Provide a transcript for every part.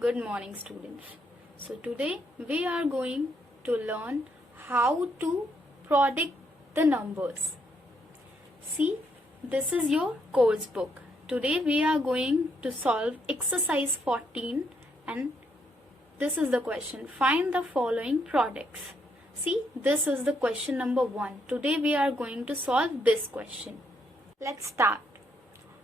Good morning, students. So today we are going to learn how to predict the numbers. See, this is your course book. Today we are going to solve exercise 14 and this is the question. Find the following products. See, this is the question number 1. Today we are going to solve this question. Let's start.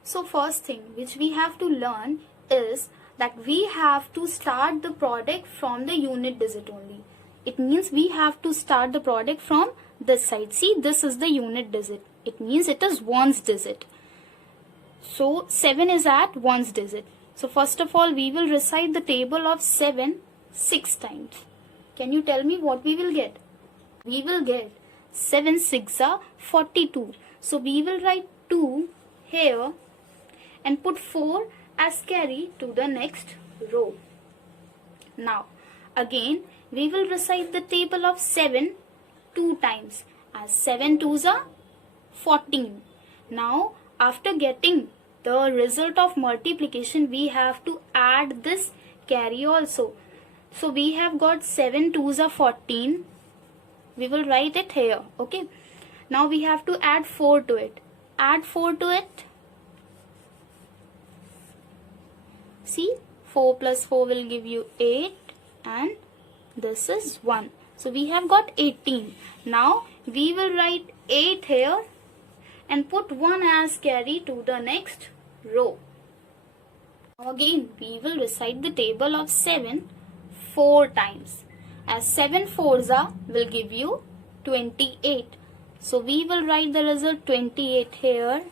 So first thing which we have to learn is that we have to start the product from the unit digit only. It means we have to start the product from this side. See, this is the unit digit. It means it is ones digit. So 7 is at ones digit. So first of all we will recite the table of 7 6 times. Can you tell me what we will get? We will get 7 6 are 42. So we will write 2 here and put 4 as carry to the next row. Now again we will recite the table of 7 2 times, as 7 2s are 14. Now after getting the result of multiplication we have to add this carry also. So we have got 7 2s are 14. We will write it here. Okay. Now we have to add 4 to it. Add 4 to it. See, 4 plus 4 will give you 8 and this is 1. So we have got 18. Now we will write 8 here and put 1 as carry to the next row. Now again we will recite the table of 7 4 times, as 7 4s are will give you 28. So we will write the result 28 here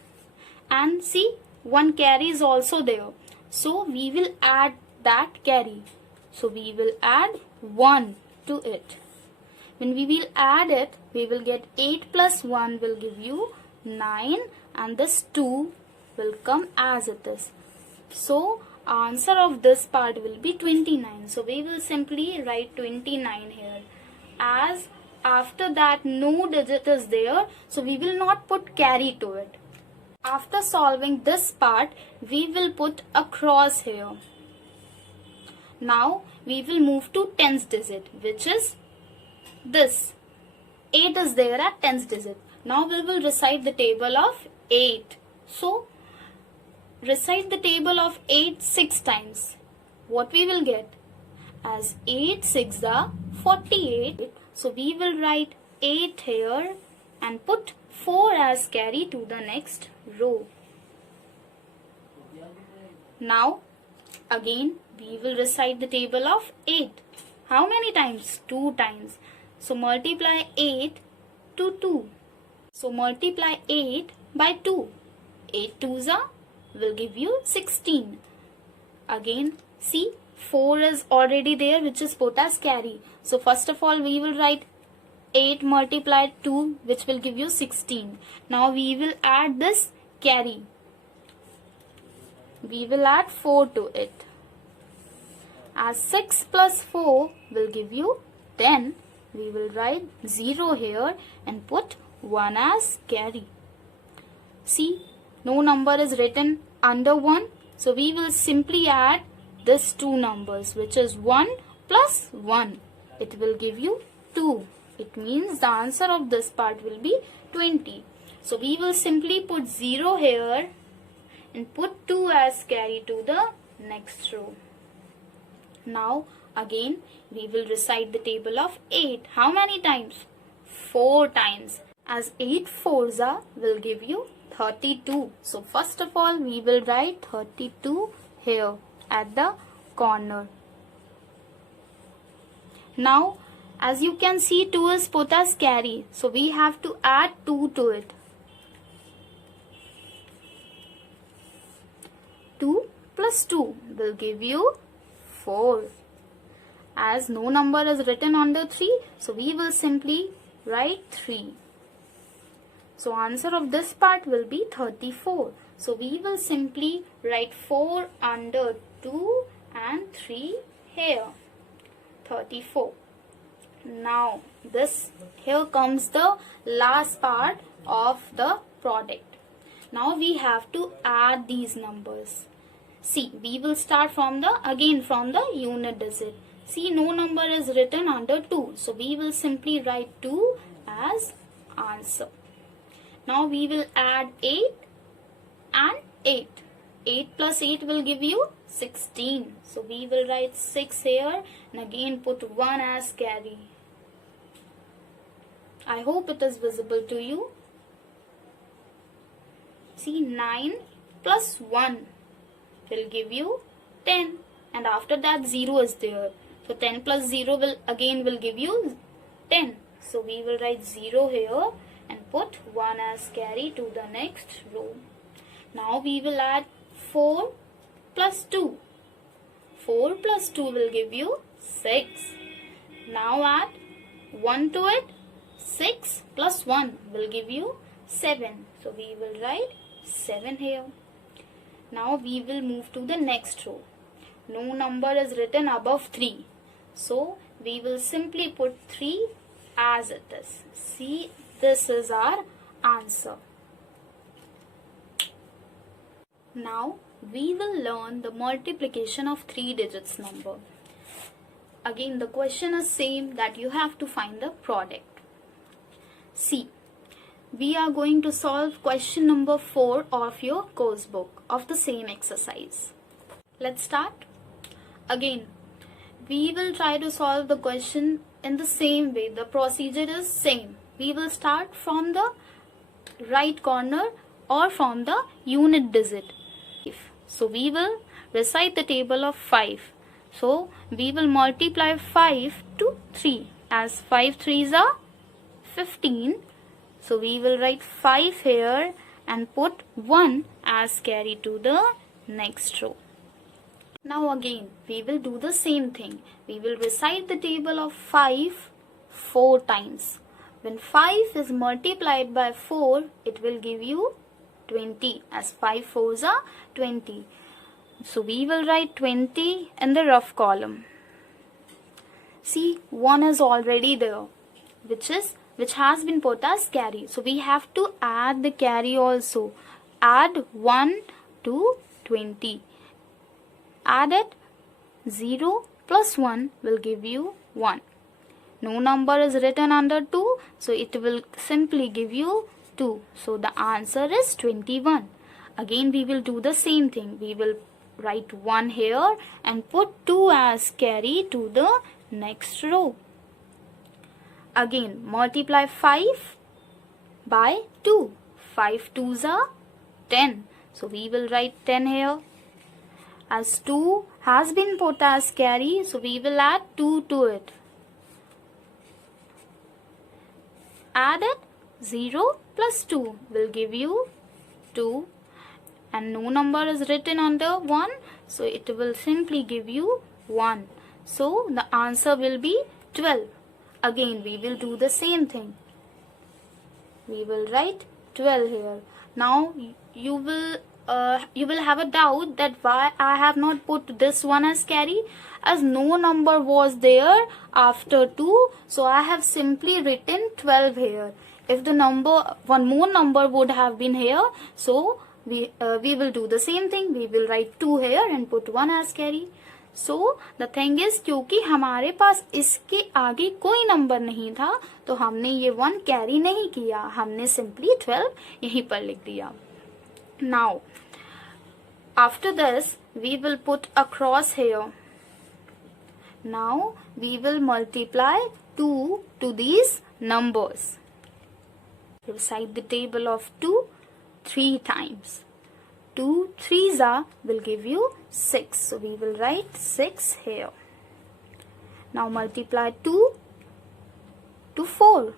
and see 1 carry is also there. So we will add that carry. So we will add 1 to it. When we will add it, we will get 8 plus 1 will give you 9 and this 2 will come as it is. So answer of this part will be 29. So we will simply write 29 here. As after that no digit is there, so we will not put carry to it. After solving this part, we will put a cross here. Now we will move to tens digit, which is this. 8 is there at tens digit. Now we will recite the table of 8. So recite the table of 8 6 times. What we will get? As 8 6 are 48. So we will write 8 here and put 4 as carry to the next row. Now again we will recite the table of 8. How many times? 2 times. So multiply 8 to 2. So multiply 8 by 2. 8 2s are will give you 16. Again see, 4 is already there which is put as carry. So first of all we will write 8 multiplied 2 which will give you 16. Now we will add this carry. We will add 4 to it. As 6 plus 4 will give you 10. We will write 0 here and put 1 as carry. See, no number is written under 1. So we will simply add this 2 numbers, which is 1 plus 1. It will give you 2. It means the answer of this part will be 20. So we will simply put 0 here and put 2 as carry to the next row. Now again we will recite the table of 8. How many times? 4 times. As 8 4s are will give you 32. So first of all we will write 32 here at the corner. Now as you can see 2 is put as carry. So we have to add 2 to it. 2 plus 2 will give you 4. As no number is written under 3, so we will simply write 3. So answer of this part will be 34. So we will simply write 4 under 2 and 3 here. 34. Now this here comes the last part of the product. Now we have to add these numbers. See, we will start from the unit digit. See, no number is written under 2. So we will simply write 2 as answer. Now we will add 8 and 8. 8 plus 8 will give you 16. So we will write 6 here and again put 1 as carry. I hope it is visible to you. See, 9 plus 1 will give you 10, and after that 0 is there. So 10 plus 0 will give you 10. So we will write 0 here and put 1 as carry to the next row. Now we will add 4 plus 2. 4 plus 2 will give you 6. Now add 1 to it. 6 plus 1 will give you 7. So we will write 7 here. Now we will move to the next row. No number is written above 3. So we will simply put 3 as it is. See, this is our answer. Now we will learn the multiplication of 3 digits number. Again, the question is same, that you have to find the product. See, we are going to solve question number 4 of your course book of the same exercise. Let's start. Again, we will try to solve the question in the same way. The procedure is same. We will start from the right corner or from the unit digit. So we will recite the table of 5. So we will multiply 5 to 3, as 5 3s are 15. So we will write 5 here and put 1 as carry to the next row. Now again we will do the same thing. We will recite the table of 5 4 times. When 5 is multiplied by 4, it will give you 20, as 5 4s are 20. So we will write 20 in the rough column. See, 1 is already there, which has been put as carry. So we have to add the carry also. Add 1 to 20. Add it. 0 plus 1 will give you 1. No number is written under 2, so it will simply give you 2. So the answer is 21. Again we will do the same thing. We will write 1 here and put 2 as carry to the next row. Again multiply 5 by 2. 5 2s are 10. So we will write 10 here. As 2 has been put as carry, so we will add 2 to it. Add it. 0 plus 2 will give you 2. And no number is written under 1, so it will simply give you 1. So the answer will be 12. Again we will do the same thing. We will write 12 here. Now you will have a doubt that why I have not put this one as carry, as no number was there after 2, so I have simply written 12 here. If the number, one more number would have been here, so we will do the same thing. We will write 2 here and put 1 as carry. So the thing is, क्योंकि हमारे पास इसके आगे कोई number नहीं था, तो हमने ये 1 कैरी नहीं किया, हमने simply 12 यहीं पर लिख दिया. Now after this we will put a cross here. Now we will multiply 2 to these numbers. Recite the table of 2 3 times. 2 3s are will give you 6. So we will write 6 here. Now multiply 2 to 4.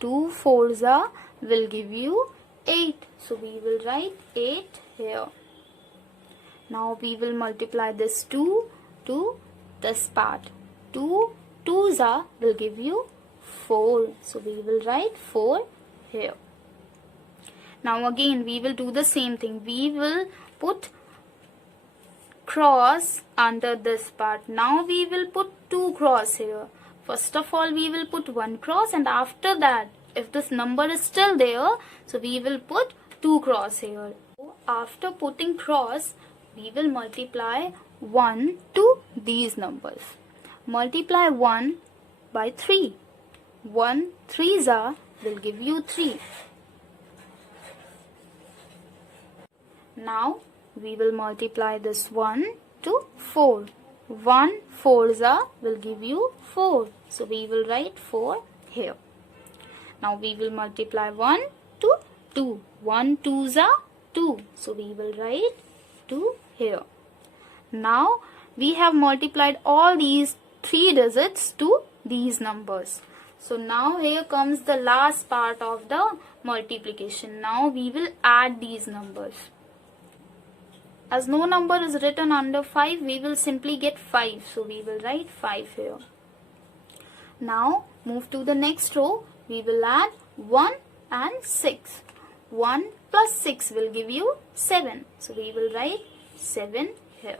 2 4s are will give you 8. So we will write 8 here. Now we will multiply this 2 to this part. 2 2s are will give you 4. So we will write 4 here. Now again we will do the same thing. We will put cross under this part. Now we will put 2 cross here. First of all we will put 1 cross, and after that if this number is still there, so we will put 2 cross here. After putting cross, we will multiply 1 to these numbers. Multiply 1 by 3. 1 3s will give you 3. Now we will multiply this 1 to 4. 1 4s will give you 4. So we will write 4 here. Now we will multiply 1 to 2. 1 2s 2. So we will write 2 here. Now we have multiplied all these 3 digits to these numbers. So now here comes the last part of the multiplication. Now we will add these numbers. As no number is written under 5, we will simply get 5. So we will write 5 here. Now move to the next row. We will add 1 and 6. 1 plus 6 will give you 7. So we will write 7 here.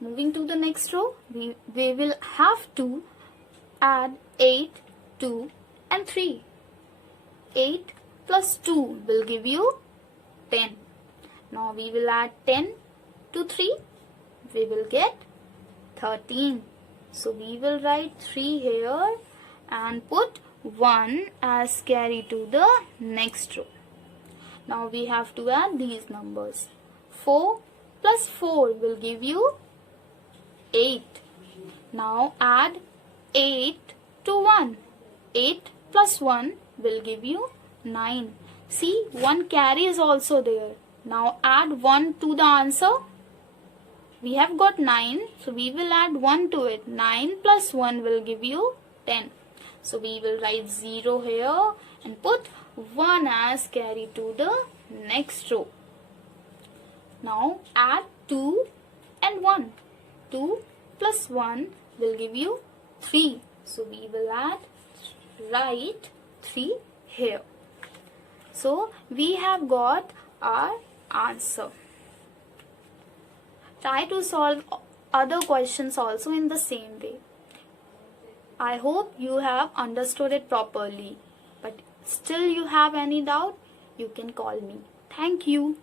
Moving to the next row, we will have to add 8, 2 and 3. 8 plus 2 will give you 10. Now we will add 10 to 3. We will get 13. So we will write 3 here and put 1 as carry to the next row. Now we have to add these numbers. 4 plus 4 will give you 8. Now add 8 to 1. 8 plus 1 will give you 9. See, 1 carry is also there. Now add 1 to the answer. We have got 9. So we will add 1 to it. 9 plus 1 will give you 10. So we will write 0 here and put 1 as carry to the next row. Now add 2 and 1. 2 plus 1 will give you 3. So we will write 3 here. So we have got our answer. Try to solve other questions also in the same way. I hope you have understood it properly. But still you have any doubt, you can call me. Thank you.